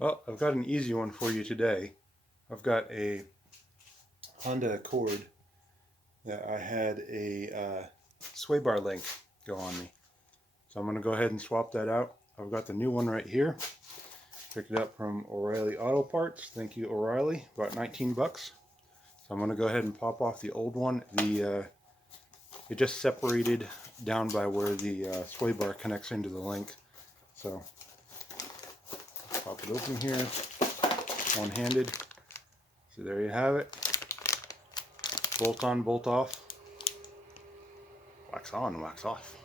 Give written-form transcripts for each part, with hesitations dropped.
Well, I've got an easy one for you today. I've got a Honda Accord that I had a sway bar link go on me. So I'm going to go ahead and swap that out. I've got the new one right here. Picked it up from O'Reilly Auto Parts. Thank you, O'Reilly. About 19 bucks. So I'm going to go ahead and pop off the old one. It just separated down by where the sway bar connects into the link. So pop it open here, one-handed. So there you have it. Bolt on, bolt off. Wax on, wax off.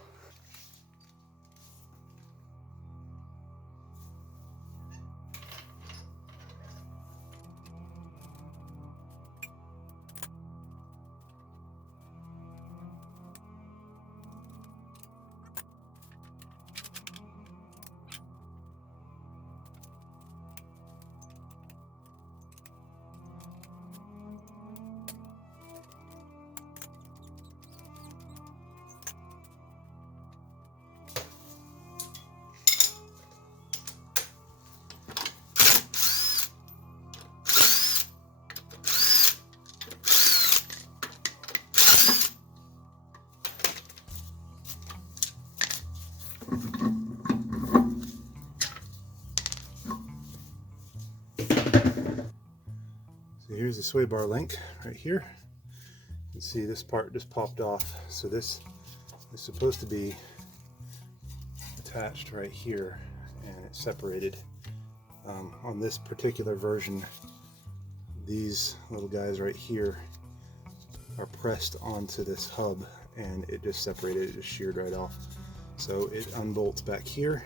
So here's the sway bar link right here. You can see this part just popped off. So this is supposed to be attached right here, and it's separated. On this particular version, these little guys right here are pressed onto this hub, and it just separated, it just sheared right off. So it unbolts back here,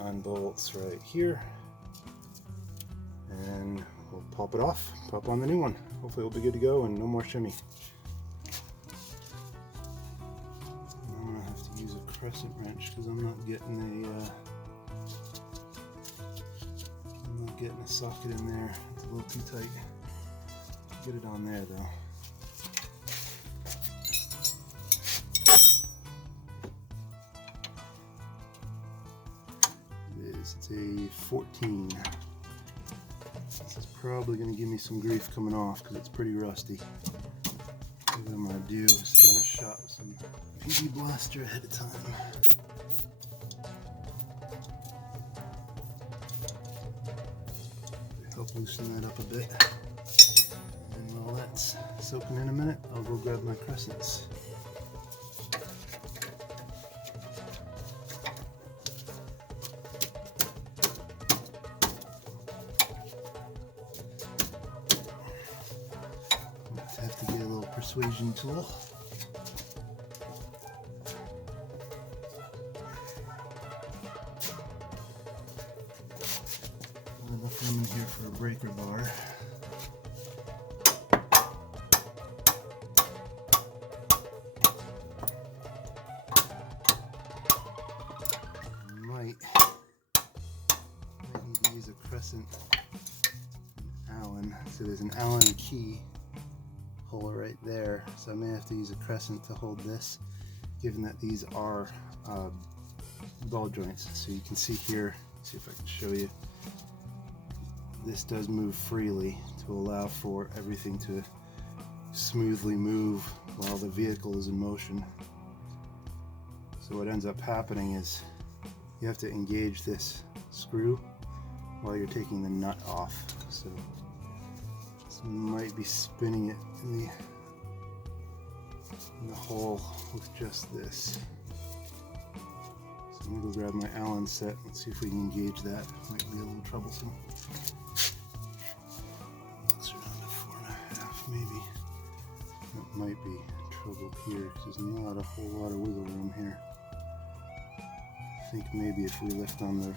unbolts right here, and we'll pop it off, pop on the new one. Hopefully it'll be good to go and no more shimmy. I'm gonna have to use a crescent wrench because I'm not getting a socket in there. It's a little too tight. Get it on there though. It's a 14. This is probably going to give me some grief coming off because it's pretty rusty. What I'm going to do is give it a shot with some PD Blaster ahead of time. Help loosen that up a bit. And while that's soaking in a minute, I'll go grab my crescents. Have to get a little persuasion tool. Enough room in here for a breaker bar. Might need to use a crescent Allen. So there's an Allen key hole right there, so I may have to use a crescent to hold this, given that these are ball joints. So you can see here, see if I can show you, this does move freely to allow for everything to smoothly move while the vehicle is in motion. So what ends up happening is you have to engage this screw while you're taking the nut off. So this might be spinning it in the hole with just this. So I'm going to go grab my Allen set and see if we can engage that. Might be a little troublesome. It's around a 4.5 maybe. That might be trouble here because there's not a whole lot of wiggle room here. I think maybe if we lift on the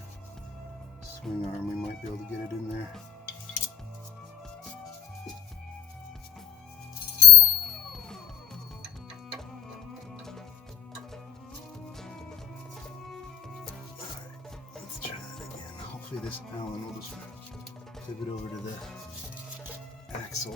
swing arm we might be able to get it in there. This Allen will just pivot over to the axle.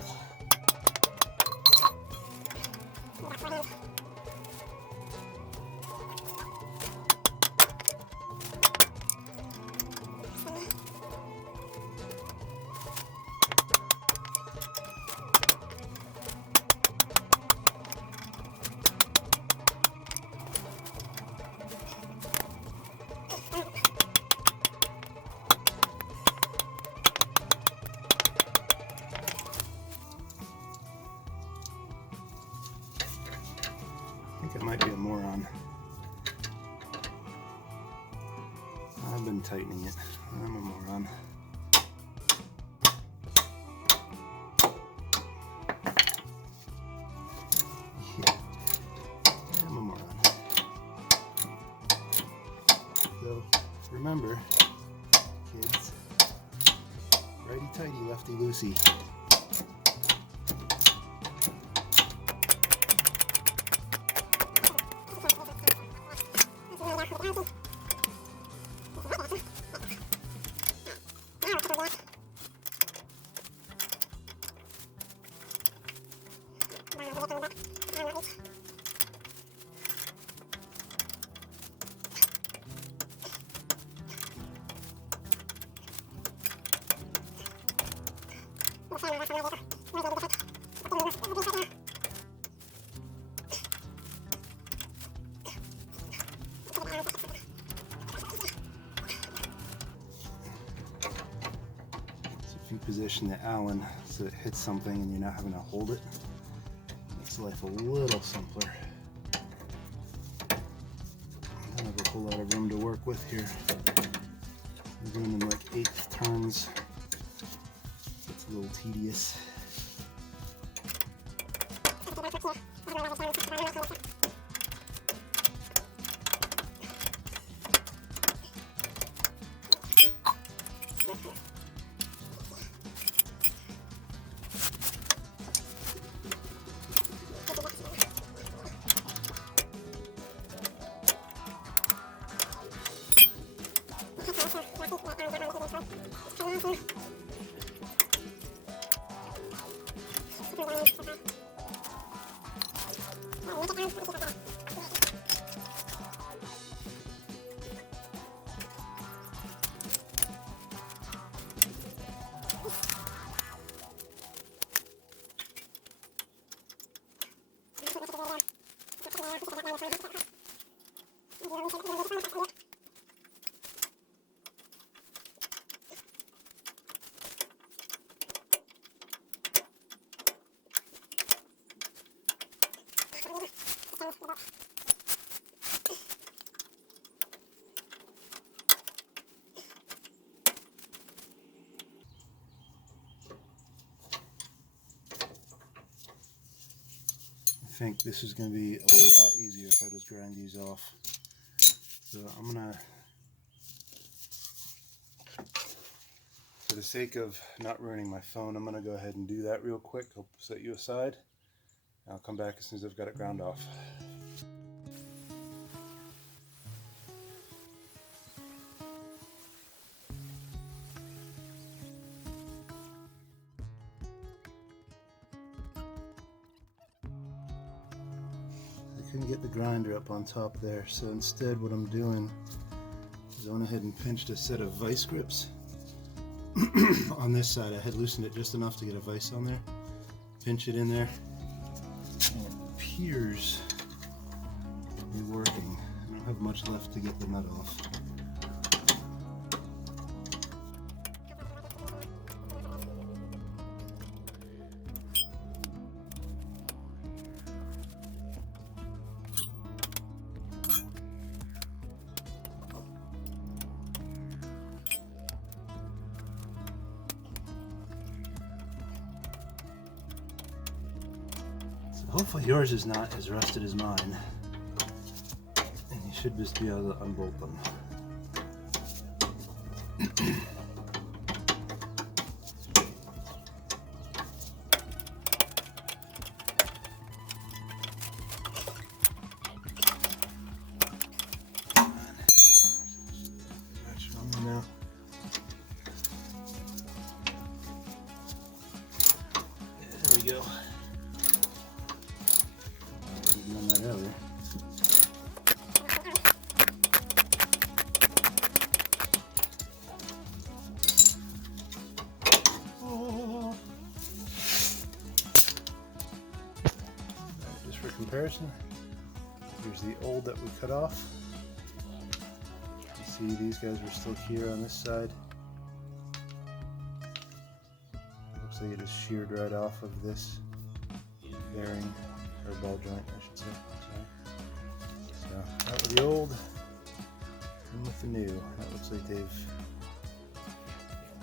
and tightening it. I'm a moron. I'm a moron. So remember, kids, righty-tighty, lefty-loosey. If you position the Allen so it hits something and you're not having to hold it, makes life a little simpler. I don't have a whole lot of room to work with here. I'm doing them like 8th turns. It's a little tedious. I think this is going to be a lot easier if I just grind these off. So I'm going to, for the sake of not ruining my phone, I'm going to go ahead and do that real quick. I'll set you aside. I'll come back as soon as I've got it ground off. I couldn't get the grinder up on top there, so instead what I'm doing is I went ahead and pinched a set of vice grips. On this side I had loosened it just enough to get a vice on there. Pinch it in there, and it appears to be working. I don't have much left to get the nut off. Hopefully yours is not as rusted as mine, and you should just be able to unbolt them. Now. There we go. Earlier. Oh. Just for comparison, here's the old that we cut off. You see these guys were still here on this side. Looks like it just sheared right off of this bearing, or ball joint I should say. So that was the old. And with the new, that looks like they've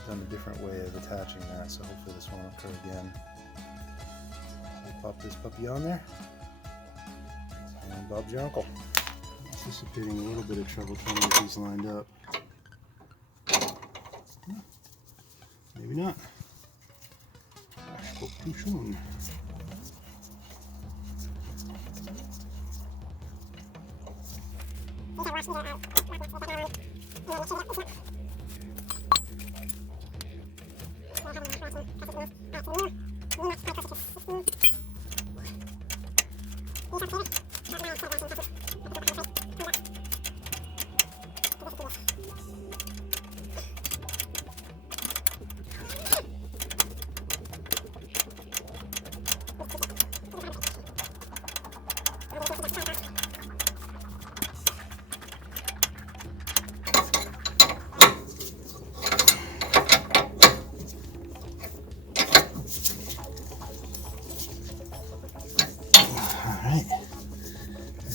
done a different way of attaching that, so hopefully this won't occur again. We'll pop this puppy on there, and Bob's your uncle. Anticipating a little bit of trouble trying to get these lined up. Maybe not. I spoke too soon.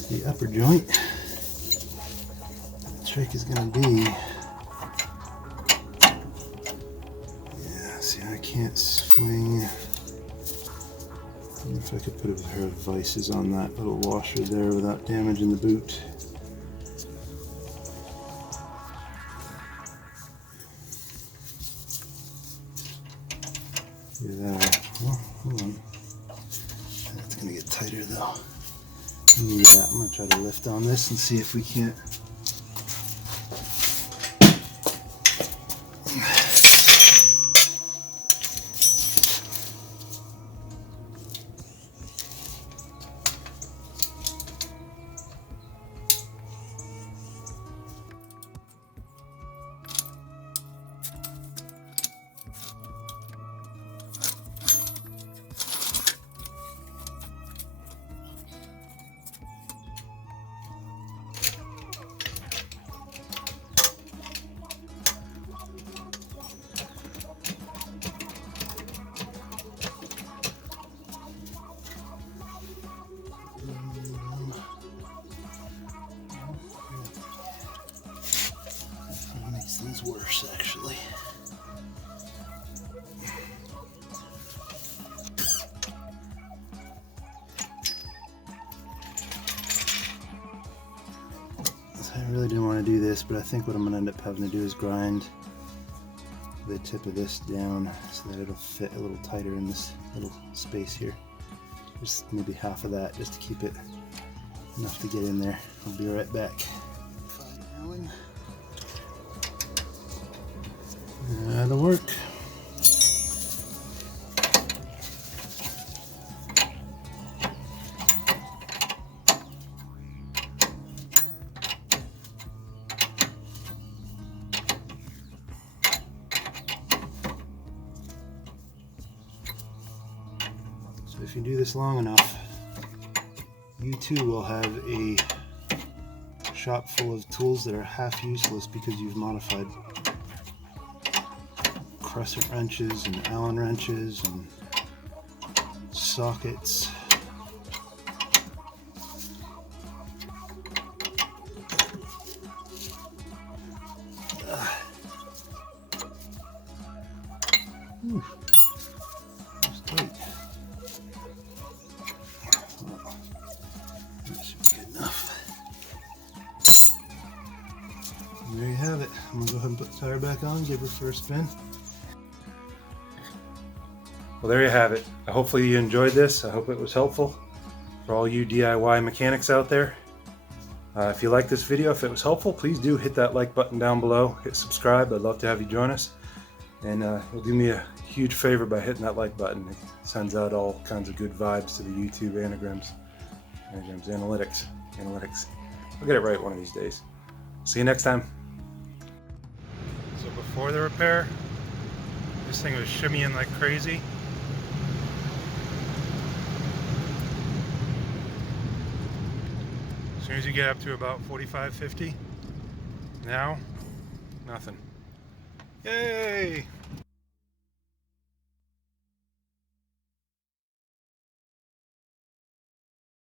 The upper joint. The trick is going to be, see, I can't swing. I don't know if I could put a pair of vices on that little washer there without damaging the boot. Oh, hold on. That's going to get tighter though. I'm going to try to lift on this and see if we can't. Things worse actually. I really didn't want to do this, but I think what I'm going to end up having to do is grind the tip of this down so that it'll fit a little tighter in this little space here. Just maybe half of that just to keep it enough to get in there. I'll be right back. That'll work. So if you do this long enough, you too will have a shop full of tools that are half useless because you've modified crescent wrenches and Allen wrenches and sockets. That's tight. That should be good enough. And there you have it. I'm going to go ahead and put the tire back on, give her a first spin. Well, there you have it. Hopefully you enjoyed this. I hope it was helpful for all you DIY mechanics out there. If you like this video, if it was helpful, please do hit that like button down below. Hit subscribe. I'd love to have you join us. And you'll do me a huge favor by hitting that like button. It sends out all kinds of good vibes to the YouTube anagrams. Analytics. I'll get it right one of these days. See you next time. So before the repair, this thing was shimmying like crazy. As soon as you get up to about 45, 50, now, nothing. Yay!